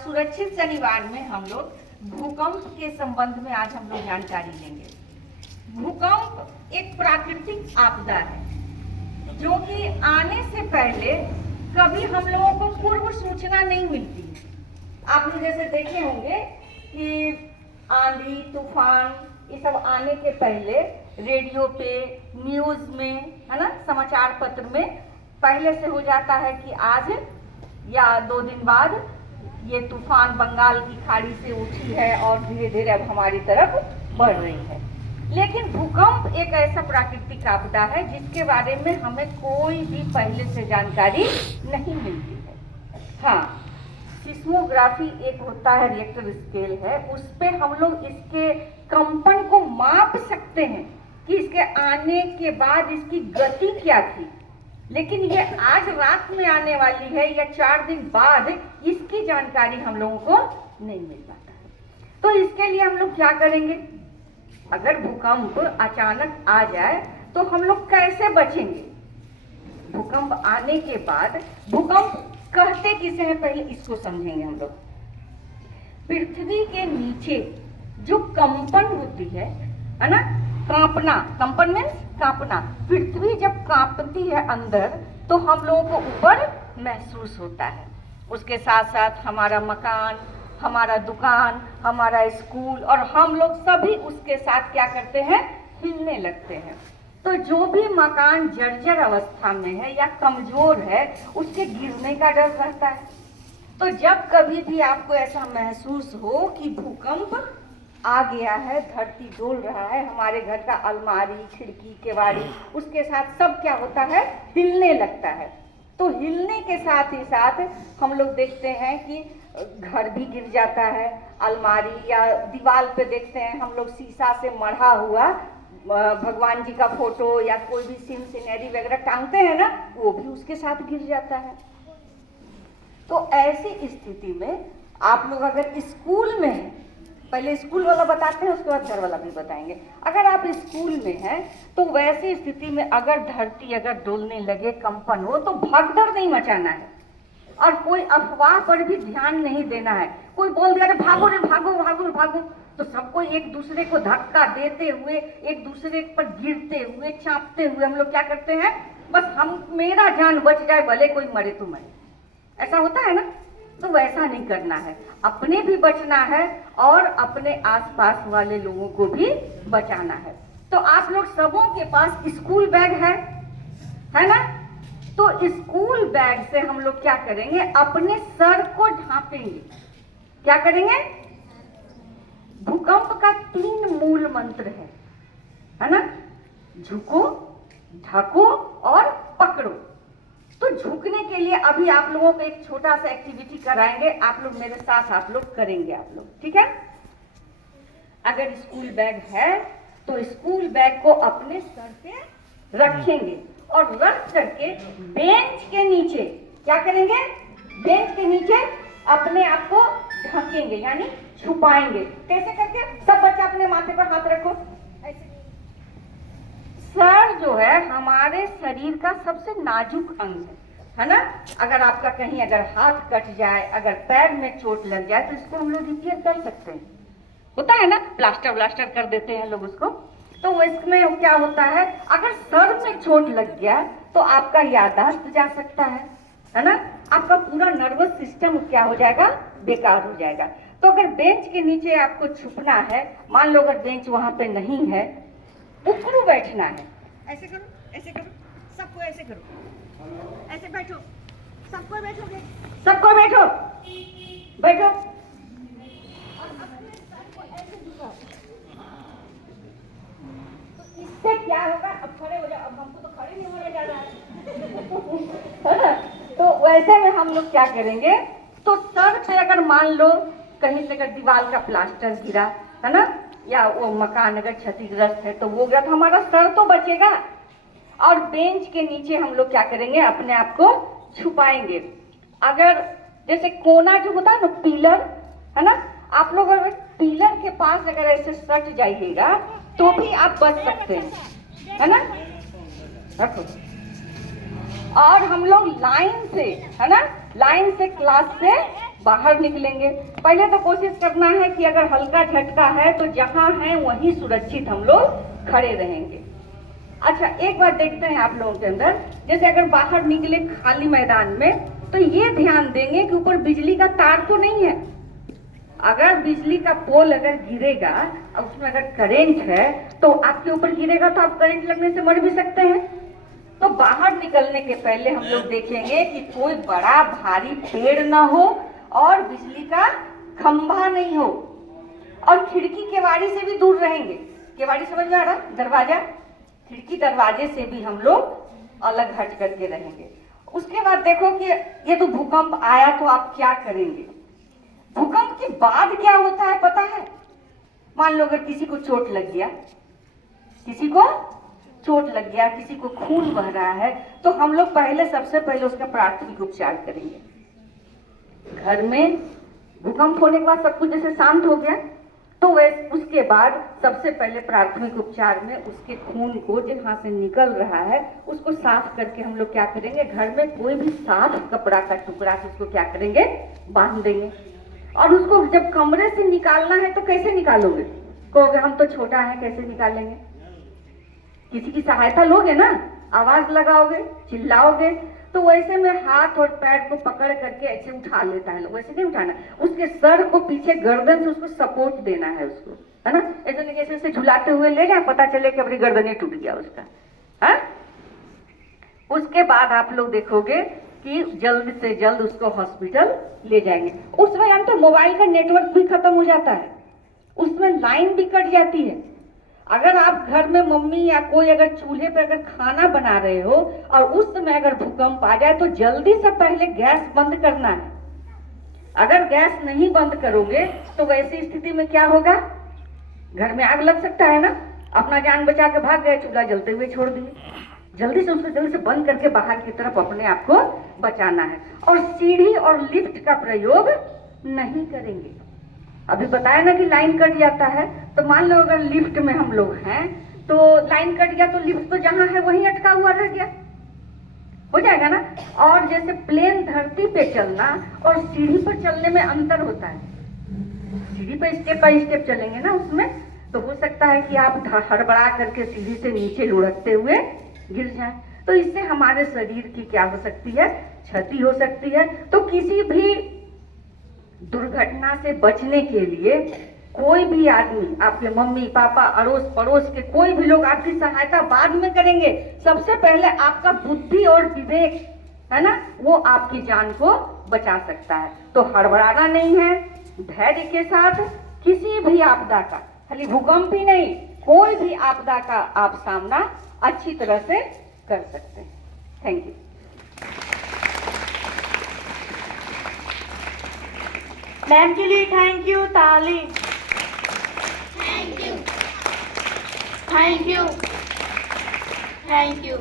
सुरक्षित शनिवार में हम लोग भूकंप के संबंध में आज हम लोग जानकारी लेंगे। भूकंप एक प्राकृतिक आपदा है जो कि आने से पहले कभी हम लोगों को पूर्व सूचना नहीं मिलती। आपने जैसे देखे होंगे कि आंधी तूफान ये सब आने के पहले रेडियो पे, न्यूज में, है ना, समाचार पत्र में पहले से हो जाता है कि आज या 2 दिन बाद ये तूफान बंगाल की खाड़ी से उठी है और धीरे धीरे अब हमारी तरफ बढ़ रही है। लेकिन भूकंप एक ऐसा प्राकृतिक आपदा है जिसके बारे में हमें कोई भी पहले से जानकारी नहीं मिलती है। हाँ, सिस्मोग्राफी एक होता है, रिएक्टर स्केल है, उस पे हम लोग इसके कंपन को माप सकते हैं कि इसके आने के बाद इसकी गति क्या थी। लेकिन ये आज रात में आने वाली है या 4 दिन बाद, इसकी जानकारी हम लोगों को नहीं मिल पाता है। तो इसके लिए हम लोग क्या करेंगे? अगर भूकंप अचानक आ जाए तो हम लोग कैसे बचेंगे? भूकंप आने के बाद भूकंप कहते किसे हैं, पहले इसको समझेंगे हम लोग। पृथ्वी के नीचे जो कंपन होती है ना, कांपना, कंपन मीन्स कांपना। पृथ्वी जब कांपती है अंदर तो हम लोगों को ऊपर महसूस होता है। उसके साथ साथ हमारा मकान, हमारा दुकान, हमारा स्कूल और हम लोग सभी उसके साथ क्या करते हैं? हिलने लगते हैं। तो जो भी मकान जर्जर अवस्था में है या कमजोर है उसके गिरने का डर रहता है। तो जब कभी भी आपको ऐसा महसूस हो कि भूकंप आ गया है, धरती डोल रहा है, हमारे घर का अलमारी, खिड़की, केवाड़ी, उसके साथ सब क्या होता है? हिलने लगता है। तो हिलने के साथ ही साथ हम लोग देखते हैं कि घर भी गिर जाता है, अलमारी या दीवार पे देखते हैं हम लोग शीशा से मढ़ा हुआ भगवान जी का फोटो या कोई भी सीन सीनरी वगैरह टांगते हैं ना, वो भी उसके साथ गिर जाता है। तो ऐसी स्थिति में आप लोग अगर स्कूल में हैं, पहले स्कूल वाला बताते हैं उसके बाद घर वाला भी बताएंगे। अगर आप स्कूल में हैं तो वैसी स्थिति में अगर धरती अगर डोलने लगे, कंपन हो, तो भगदड़ नहीं मचाना है और कोई अफवाह पर भी ध्यान नहीं देना है। कोई बोल दिया भागो रे भागो भागो भागो, तो सबको एक दूसरे को धक्का देते हुए, एक दूसरे पर गिरते हुए, चापते हुए हम लोग क्या करते हैं? बस हम मेरा जान बच जाए, भले कोई मरे तो मरे, ऐसा होता है ना। तो वैसा नहीं करना है, अपने भी बचना है और अपने आसपास वाले लोगों को भी बचाना है। तो आप लोग सबों के पास स्कूल बैग है ना? तो स्कूल बैग से हम लोग क्या करेंगे? अपने सर को ढांपेंगे। क्या करेंगे? भूकंप का 3 मूल मंत्र है ना? झुको, ढको और पकड़ो। तो झुकने के लिए अभी आप लोगों को एक छोटा सा एक्टिविटी कराएंगे, आप लोग मेरे साथ आप लोग करेंगे, आप लोग, ठीक है? अगर स्कूल बैग है तो स्कूल बैग को अपने सर पे रखेंगे और रख करके बेंच के नीचे क्या करेंगे? बेंच के नीचे अपने आप को ढकेंगे, यानी छुपाएंगे। कैसे करके? सब बच्चा अपने माथे पर हाथ रखो, ऐसे। सर जो है हमारे शरीर का सबसे नाजुक अंग है ना? अगर आपका कहीं अगर हाथ कट जाए, अगर पैर में चोट लग जाए तो इसको हम लोग रिपेयर कर सकते हैं, होता है ना, प्लास्टर व्लास्टर कर देते हैं लोग उसको। तो इसमें क्या होता है? अगर सर में चोट लग गया तो आपका याददाश्त जा सकता है ना? आपका पूरा नर्वस सिस्टम क्या हो जाएगा? बेकार हो जाएगा। तो अगर बेंच के नीचे आपको छुपना है, मान लो अगर बेंच वहां पे नहीं है, उखड़ू बैठना है। ऐसे करो, ऐसे करो, सबको ऐसे करो, ऐसे बैठो, सबको बैठोगे, सबको बैठो, बैठो और अपने सर को ऐसे झुकाओ। तो इससे क्या होगा? अब खड़े हो जाओ, अब हमको तो खड़े नहीं होने जा रहा है तो वैसे में हम लोग क्या करेंगे? तो सर पे अगर मान लो कहीं से अगर दीवार का प्लास्टर गिरा है ना, या वो मकान अगर क्षतिग्रस्त है तो वो गिरा तो हमारा सर तो बचेगा। और बेंच के नीचे हम लोग क्या करेंगे? अपने आप को छुपाएंगे। अगर जैसे कोना जो होता है ना, पिलर है ना, आप लोग अगर पिलर के पास अगर ऐसे सट जाइएगा तो भी आप बच सकते हैं, है ना? रखो। और हम लोग लाइन से, है ना, लाइन से क्लास से बाहर निकलेंगे। पहले तो कोशिश करना है कि अगर हल्का झटका है तो जहां है वहीं सुरक्षित हम लोग खड़े रहेंगे। अच्छा, एक बात देखते हैं आप लोगों के अंदर, जैसे अगर बाहर निकले खाली मैदान में तो ये ध्यान देंगे कि ऊपर बिजली का तार तो नहीं है। अगर बिजली का पोल अगर गिरेगा और उसमें अगर करंट है तो आपके ऊपर गिरेगा तो आप करंट लगने से मर भी सकते हैं। तो बाहर निकलने के पहले हम लोग देखेंगे कि कोई बड़ा भारी पेड़ ना हो और बिजली का खंभा नहीं हो, और खिड़की केवाड़ी से भी दूर रहेंगे। केवाड़ी समझ में आ रहा, दरवाजा, खिड़की दरवाजे से भी हम लोग अलग हट करके रहेंगे। उसके बाद देखो कि ये तो भूकंप आया तो आप क्या करेंगे। भूकंप के बाद क्या होता है पता है? मान लो अगर किसी को चोट लग गया, किसी को चोट लग गया, किसी को खून बह रहा है, तो हम लोग सबसे पहले उसका प्राथमिक उपचार करेंगे। घर में भूकंप होने के बाद सब कुछ जैसे शांत हो गया तो वैसे उसके बाद सबसे पहले प्राथमिक उपचार में उसके खून को जहाँ से निकल रहा है उसको साफ करके हम लोग क्या करेंगे, घर में कोई भी साफ कपड़ा का टुकड़ा से उसको क्या करेंगे, बांध देंगे। और उसको जब कमरे से निकालना है तो कैसे निकालोगे? कहोगे हम तो छोटा है, कैसे निकालेंगे? किसी की सहायता लोगे ना, आवाज लगाओगे, चिल्लाओगे। तो वैसे में हाथ और पैर को पकड़ करके ऐसे उठा लेता है, वैसे नहीं उठाना, उसके सर को पीछे गर्दन से उसको सपोर्ट देना है उसको, है ना, ऐसे नहीं जैसे उसे झुलाते हुए ले जाए, पता चले कि अपनी गर्दन ही टूट गया उसका। है उसके बाद आप लोग देखोगे कि जल्द से जल्द उसको हॉस्पिटल ले जाएंगे। उस वक्त तो मोबाइल का नेटवर्क भी खत्म हो जाता है, उसमें लाइन भी कट जाती है। अगर आप घर में मम्मी या कोई अगर चूल्हे पर अगर खाना बना रहे हो और उस समय अगर भूकंप आ जाए तो जल्दी से पहले गैस बंद करना है। अगर गैस नहीं बंद करोगे तो वैसी स्थिति में क्या होगा, घर में आग लग सकता है ना। अपना जान बचा के भाग गए, चूल्हा जलते हुए छोड़ दिए। जल्दी से उसको जल्दी से बंद करके बाहर की तरफ अपने आप को बचाना है। और सीढ़ी और लिफ्ट का प्रयोग नहीं करेंगे। अभी बताया ना कि लाइन कट जाता है, तो मान लो अगर लिफ्ट में हम लोग हैं तो लाइन कट गया तो लिफ्ट तो जहां है वहीं अटका हुआ रह गया, हो जाएगा ना। और जैसे प्लेन धरती पे चलना और सीढ़ी पर चलने में अंतर होता है। सीढ़ी पे स्टेप बाय स्टेप चलेंगे ना, उसमें तो हो सकता है कि आप हड़बड़ा करके सीढ़ी से नीचे लुढ़कते हुए गिर जाए, तो इससे हमारे शरीर की क्या हो सकती है, क्षति हो सकती है। तो किसी भी दुर्घटना से बचने के लिए कोई भी आदमी, आपके मम्मी पापा अड़ोस पड़ोस के कोई भी लोग आपकी सहायता बाद में करेंगे। सबसे पहले आपका बुद्धि और विवेक है ना, वो आपकी जान को बचा सकता है। तो हड़बड़ाना नहीं है, धैर्य के साथ किसी भी आपदा का, खाली भूकंप ही नहीं, कोई भी आपदा का आप सामना अच्छी तरह से कर सकते हैं। Thank you. मैम के लिए थैंक यू, ताली। Thank you, thank you, thank you.